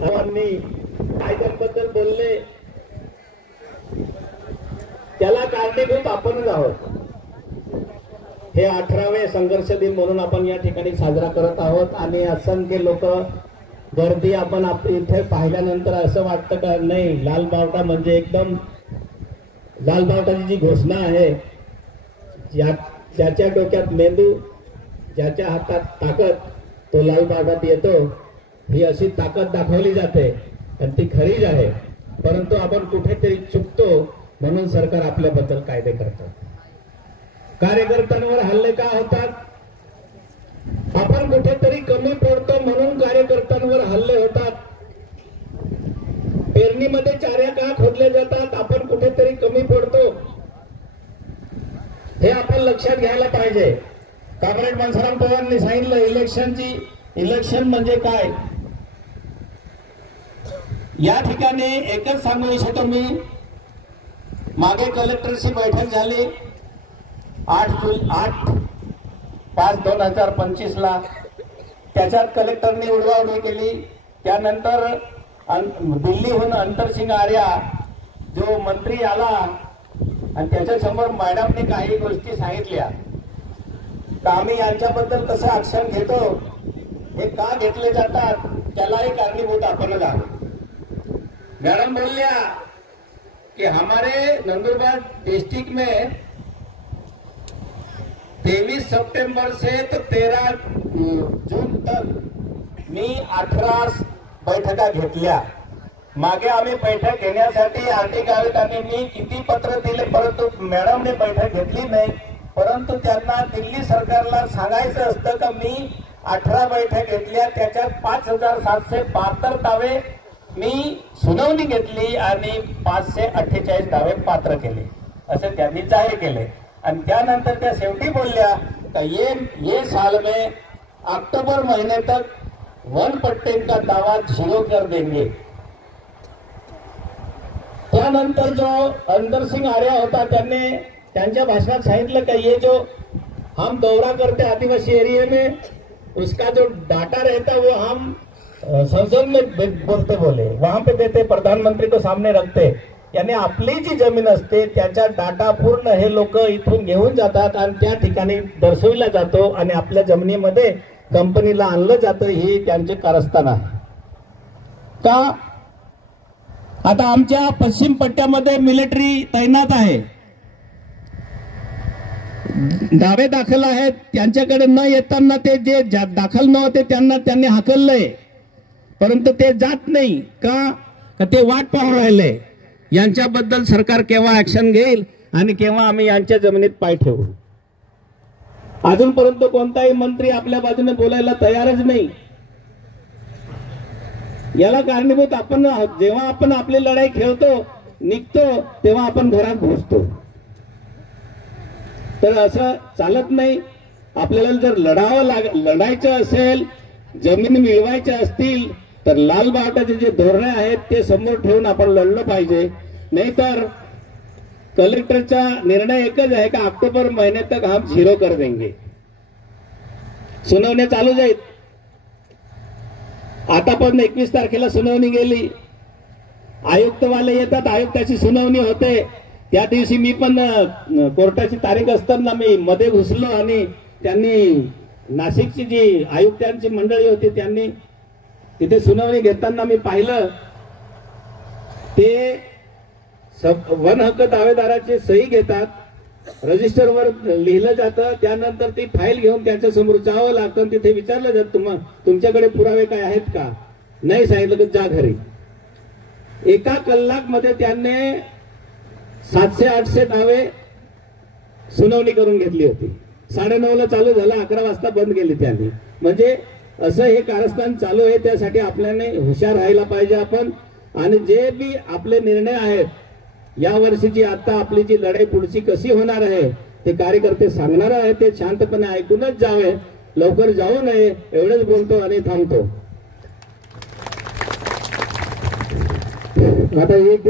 कायद्यांबद्दल बोलले त्याला कारणीभूत आपणच आहोत। हे 18वे संघर्ष दिन म्हणून आपण या ठिकाणी साजरा करत आहोत आणि असंख्य लोक गर्दी आपण इथे पाहिल्यानंतर असं वाटतं का नाही लाल बावटा म्हणजे एकदम लाल बावटाची जी घोषणा आहे ज्याच्या डोक्यात मेंदू ज्याच्या हातात ताकद तो लाल बावटात येतो ही अशी ताकद दाखवली जाते आणि ती खरीच आहे। परंतु आपण कुठेतरी चुकतो म्हणून सरकार आपल्याबद्दल कायदे करतात। कार्यकर्त्यांवर हल्ले का होतात? आपण कुठेतरी कमी पडतो म्हणून कार्यकर्त्यांवर हल्ले होतात। पेरणीमध्ये चाऱ्या का खोदले जातात? आपण कुठेतरी कमी पडतो हे आपण लक्षात घ्यायला पाहिजे। कॉम्रेड मनसुराम पवारांनी सांगितलं इलेक्शन म्हणजे काय। या ठिकाणी एकच सांगू इच्छितो मी, मागे कलेक्टरची बैठक झाली 8/5/2025 ला। त्याच्यात कलेक्टरने उडवाउडवी केली। त्यानंतर दिल्लीहून अंतरसिंग आर्या जो मंत्री आला आणि त्याच्या समोर मॅडमने काही गोष्टी सांगितल्या तर आम्ही यांच्याबद्दल कसं ऍक्शन घेतो हे का घेतले जातात त्यालाही कारणीभूत आपणच आहोत। मैडम बोलिया कि हमारे नंदुरबार डिस्ट्रिक्ट में 23 सितंबर से तो 13 जून तक मी 18 बैठका घेतल्या। मागे आम्ही बैठक घेण्यासाठी आरटी गावित आणि मी किती पत्र दिले परंतु मॅडमने बैठक घेतली नाही। परंतु त्यांना दिल्ली सरकारला सांगायचं असतं का मी 18 बैठक घेतल्या त्याच्यात 5772 दावे मी सुनावणी घेतली आणि 548 दावे पात्र केले असे त्यांनी जाहीर केले। आणि त्यानंतर त्या शेवटी बोलल्या का ये साल में अक्टूबर महीने तक वन पट्टे का दावा 0 कर देंगे। त्यानंतर जो अंतरसिंग आर्या होता त्यांनी त्यांच्या भाषणात सांगितलं का ये जो हम दौरा करते आदिवासी एरिया में उसका जो डाटा रहता वो हम संसद में बोले वहां पे देते, प्रधानमंत्री को सामने रखते। यानी आपली जी जमीन असते त्याचा डाटा पूर्ण हे लोक इथून घेऊन जातात आणि त्या ठिकाणी दर्शविला जातो आणि आपल्या जमिनीमध्ये कंपनीला आणलं जातं। हे त्यांचे कारस्थान आहे का? आता आमच्या पश्चिम पट्ट्यामध्ये मिलिटरी तैनात आहे। दावे दाखल आहेत त्यांच्याकडे न येताना ते जे दाखल नव्हते त्यांनी हाकललंय परंतु ते जात नाही का ते वाट पाहून राहिले। यांच्याबद्दल सरकार केव्हा ऍक्शन घेईल आणि केव्हा आम्ही यांच्या जमिनीत पाय ठेवू? अजूनपर्यंत कोणताही मंत्री आपल्या बाजूने बोलायला तयारच नाही। याला कारणीभूत आपण जेव्हा आपण आपली लढाई खेळतो निघतो तेव्हा आपण घरात घुसतो। तर असं चालत नाही। आपल्याला जर लढायचं असेल जमीन मिळवायच्या असतील तर लाल बावटाचे जे धोरणे आहेत ते समोर ठेवून आपण लढलं पाहिजे। नाहीतर कलेक्टरचा निर्णय एकच आहे का अक्टूबर महीने तक हम 0 कर देंगे। सुनावणी चालू जाईल। आता पण 21 तारखेला सुनावणी गेली। आयुक्तवाले येतात, आयुक्ताची सुनावणी होते। त्या दिवशी मी पण कोर्टाची तारीख असताना मी मध्ये घुसलो आणि त्यांनी नाशिकची जी आयुक्तांची मंडळी होती त्यांनी तिथे सुनावणी घेताना मी पाहिलं ते वन हक्क दावेदाराची सही घेतात, रजिस्टरवर लिहिलं जातं, त्यानंतर ती फाईल घेऊन त्यांच्या समोर जावं लागतं। तिथे विचारलं जातं तुमच्याकडे पुरावे काय आहेत का? नाही सांगितलं की जा घरी। एका कलाकमध्ये त्यांनी 700-800 दावे सुनावणी करून घेतली होती। 9:30ला चालू झालं, 11 वाजता बंद केली त्यांनी। म्हणजे असं हे कारस्थान चालू आहे। त्यासाठी आपल्याला हुशार राहायला पाहिजे आपण। आणि जे बी आपले निर्णय आहेत या वर्षीची आता आपली जी लढाई पुढची कशी होणार आहे ते कार्यकर्ते सांगणार आहे ते शांतपणे ऐकूनच जावे, लवकर जाऊ नये एवढंच बोलतो आणि थांबतो। आता एक